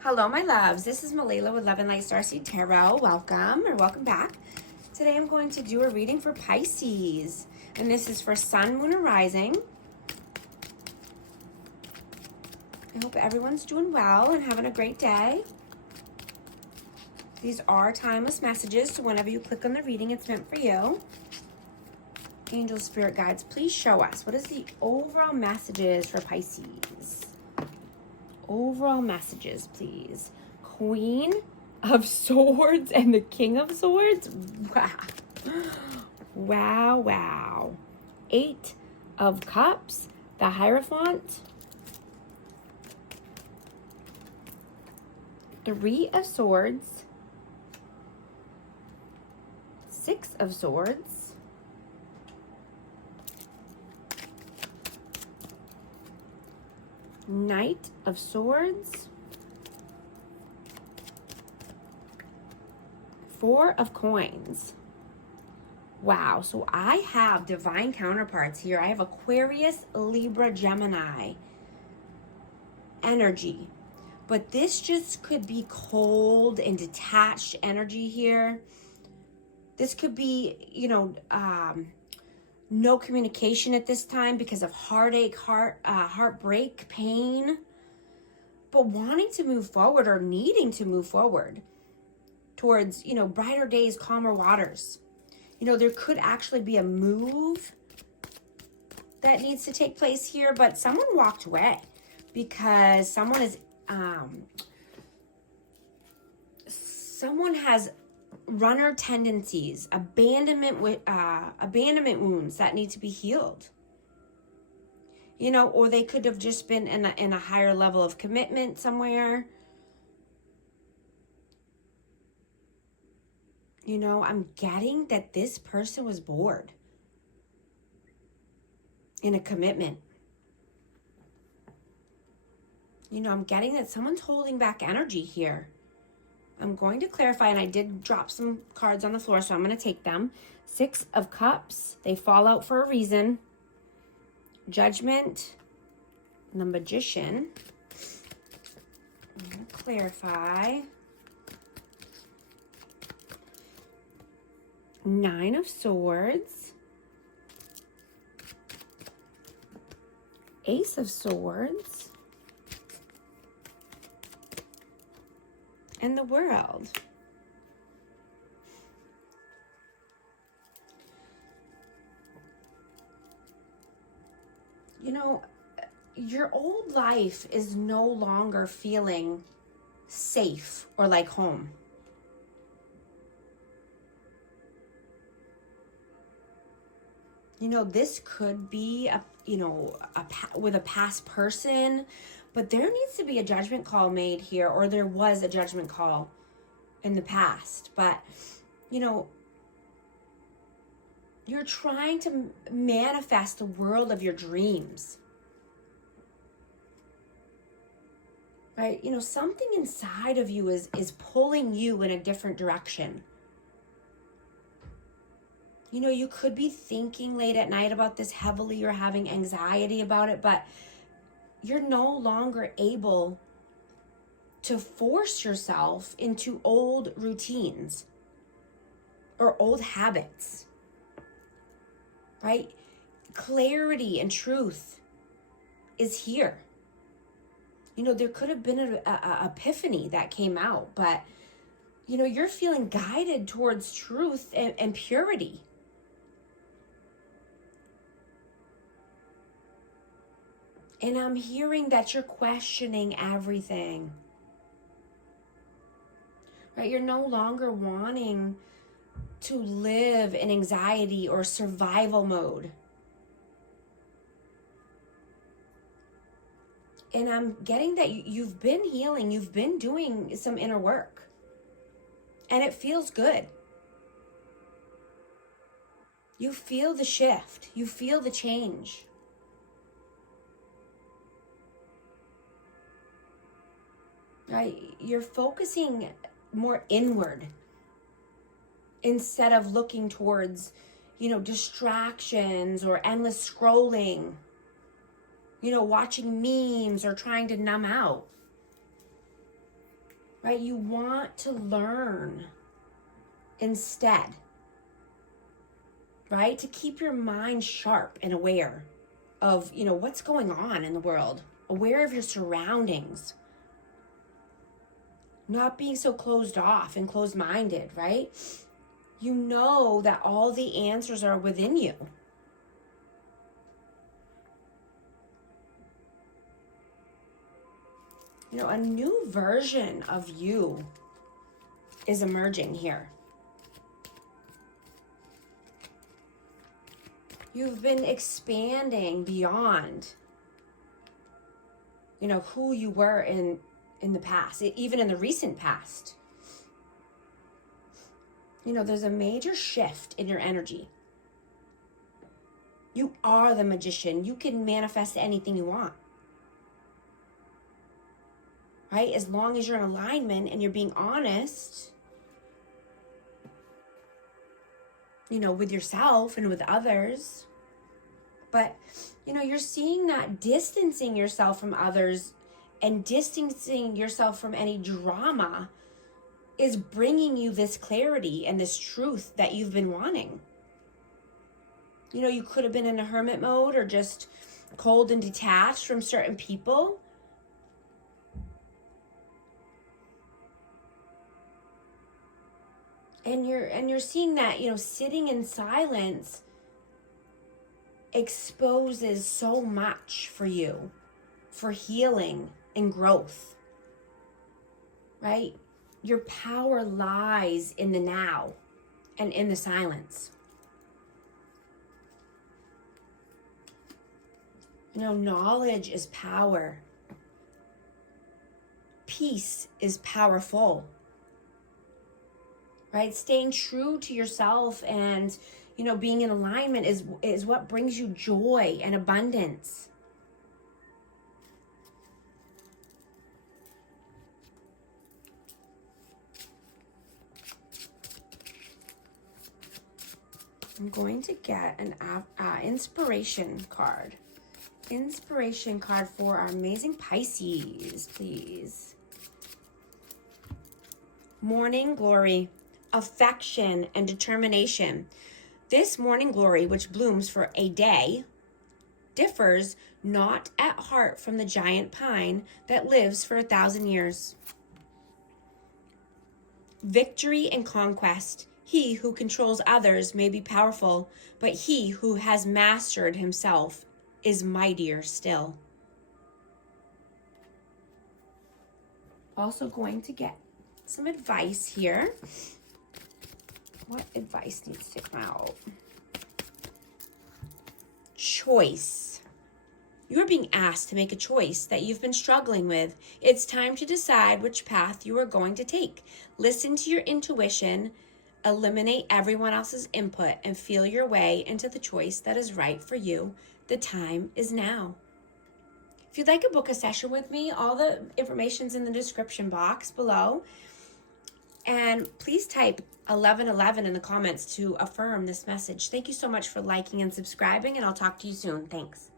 Hello, my loves. This is Malila with Loveandlightstarseed Tarot. Welcome or welcome back. Today I'm going to do a reading for Pisces, and this is for Sun, Moon, and Rising. I hope everyone's doing well and having a great day. These are timeless messages, so whenever you click on the reading, it's meant for you. Angel, spirit guides, please show us. What is the overall messages for Pisces? Overall messages, please. Queen of Swords and the King of Swords. Wow. Wow, wow. 8 of Cups, the Hierophant. 3 of Swords. 6 of Swords. Knight of Swords. 4 of Coins. Wow, so I have divine counterparts here. I have Aquarius, Libra, Gemini energy. But this just could be cold and detached energy here. This could be, no communication at this time because of heartache, heartbreak, pain, but wanting to move forward or needing to move forward towards, brighter days, calmer waters. There could actually be a move that needs to take place here, but someone walked away because someone has runner tendencies, abandonment wounds that need to be healed. Or they could have just been in a higher level of commitment somewhere. I'm getting that this person was bored in a commitment. I'm getting that someone's holding back energy here. I'm going to clarify, and I did drop some cards on the floor, so I'm going to take them. 6 of Cups. They fall out for a reason. Judgment. The Magician. I'm going to clarify. 9 of Swords. Ace of Swords. And the World. Your old life is no longer feeling safe or like home. This could be with a past person, but there needs to be a judgment call made here, or there was a judgment call in the past. But, you're trying to manifest the world of your dreams. Right? Something inside of you is pulling you in a different direction. You could be thinking late at night about this heavily or having anxiety about it, but you're no longer able to force yourself into old routines or old habits, right? Clarity and truth is here. There could have been an epiphany that came out, but, you're feeling guided towards truth and purity. And I'm hearing that you're questioning everything. Right? You're no longer wanting to live in anxiety or survival mode. And I'm getting that you've been healing, you've been doing some inner work. And it feels good. You feel the shift, you feel the change. Right? You're focusing more inward instead of looking towards, distractions or endless scrolling. watching memes or trying to numb out. right? You want to learn instead, right? To keep your mind sharp and aware of, what's going on in the world, aware of your surroundings, not being so closed off and closed-minded, right? You know that all the answers are within you. A new version of you is emerging here. You've been expanding beyond, who you were in the past, even in the recent past. There's a major shift in your energy. You are the magician. You can manifest anything you want. Right? As long as you're in alignment and you're being honest, with yourself and with others. But, you're seeing that distancing yourself from others and distancing yourself from any drama is bringing you this clarity and this truth that you've been wanting. You could have been in a hermit mode or just cold and detached from certain people. And you're seeing that, sitting in silence exposes so much for you, for healing and growth, right? Your power lies in the now and in the silence. Knowledge is power. Peace is powerful. Right? Staying true to yourself and, being in alignment is what brings you joy and abundance. I'm going to get an inspiration card. Inspiration card for our amazing Pisces, please. Morning glory, affection, and determination. This morning glory, which blooms for a day, differs not at heart from the giant pine that lives for 1,000 years. Victory and conquest. He who controls others may be powerful, but he who has mastered himself is mightier still. Also going to get some advice here. What advice needs to come out? Choice. You are being asked to make a choice that you've been struggling with. It's time to decide which path you are going to take. Listen to your intuition, eliminate everyone else's input, and feel your way into the choice that is right for you. The time is now. If you'd like to book a session with me, all the information's in the description box below. And please type 1111 in the comments to affirm this message. Thank you so much for liking and subscribing, and I'll talk to you soon. Thanks.